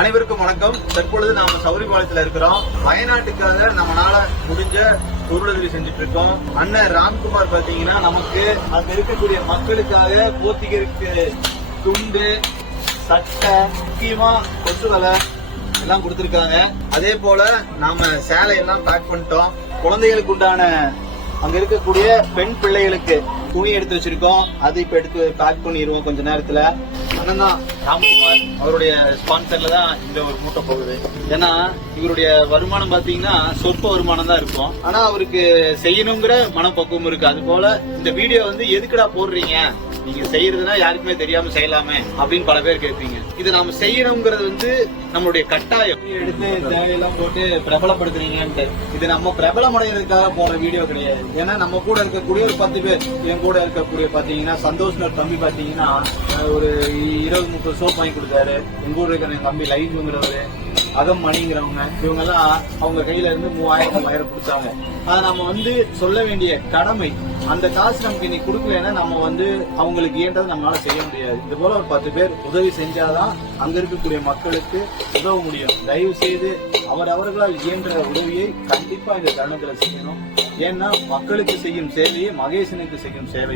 அனைவருக்கும் வணக்கம். தற்பொழுது நாம சௌரிபாளையத்துல இருக்கிறோம். வயநாட்டுக்காக நம்மளால முடிஞ்ச பொருளுதவி செஞ்சுட்டு இருக்கோம். அண்ணன் ராம்குமார் பாத்தீங்கன்னா நமக்கு அங்க இருக்கக்கூடிய மக்களுக்காக போத்திகருக்கு துண்டு சட்டை முக்கியமா கொசு வலை எல்லாம் கொடுத்துருக்காங்க. அதே போல நாம சேலை எல்லாம் பேக் பண்ணிட்டோம். குழந்தைகளுக்கு உண்டான அங்க இருக்கக்கூடிய பெண் பிள்ளைகளுக்கு துணி எடுத்து வச்சிருக்கோம். அது இப்ப எடுத்து பேக் பண்ணிடுவோம் கொஞ்ச நேரத்துல. அண்ணன் தான் ராம்குமார். அவருடைய ஸ்பான்சர்ல தான் இந்த ஒரு மூட்டை போகுது. ஏன்னா இவருடைய வருமானம் பாத்தீங்கன்னா சொற்ப வருமானம் தான் இருக்கும். ஆனா அவருக்கு செய்யணுங்கிற மனப்பக்குவம் இருக்கு. அது போல இந்த வீடியோ வந்து எதுக்குடா போடுறீங்க? நீங்க செய்யறதுன்னா யாருக்குமே தெரியாம செய்யலாமே அப்படின்னு பல பேர் கேட்பீங்க. இது நாம செய்யணுங்கிறது வந்து நம்மளுடைய கட்டாயம். எடுத்து தேவையெல்லாம் போட்டு பிரபலப்படுத்துறீங்கன்ட்டு. இது நம்ம பிரபலமடைகிறதுக்காக போற வீடியோ கிடையாது. ஏன்னா நம்ம கூட இருக்கக்கூடிய ஒரு பத்து பேர் என் கூட இருக்கக்கூடிய பாத்தீங்கன்னா சந்தோஷ் தம்பி பாத்தீங்கன்னா ஒரு இருபது முப்பது சோப் வாங்கி கொடுத்தாரு. எங்க ஊர்ல இருக்கிற என் தம்பி லைஃப்ங்கிறவரு அகம் மணிங்கிறவங்க இவங்க எல்லாம் அவங்க கையில இருந்து மூவாயிரம் மூவாயிரம் கொடுத்தாங்க. அதை நம்ம வந்து சொல்ல வேண்டிய கடமை அந்த காசு நமக்கு இன்னைக்கு கொடுக்கலன்னா நம்ம வந்து அவங்களுக்கு ஏன்றதை நம்மளால செய்ய முடியாது. இது போல ஒரு பத்து பேர் உதவி செஞ்சாதான் அங்க இருக்கக்கூடிய மக்களுக்கு உதவ முடியும். தயவு செய்து அவர் அவர்களால் இயன்ற உதவியை கண்டிப்பா இந்த தருணத்துல செய்யணும். ஏன்னா மக்களுக்கு செய்யும் சேவையே மகேசனுக்கு செய்யும் சேவை.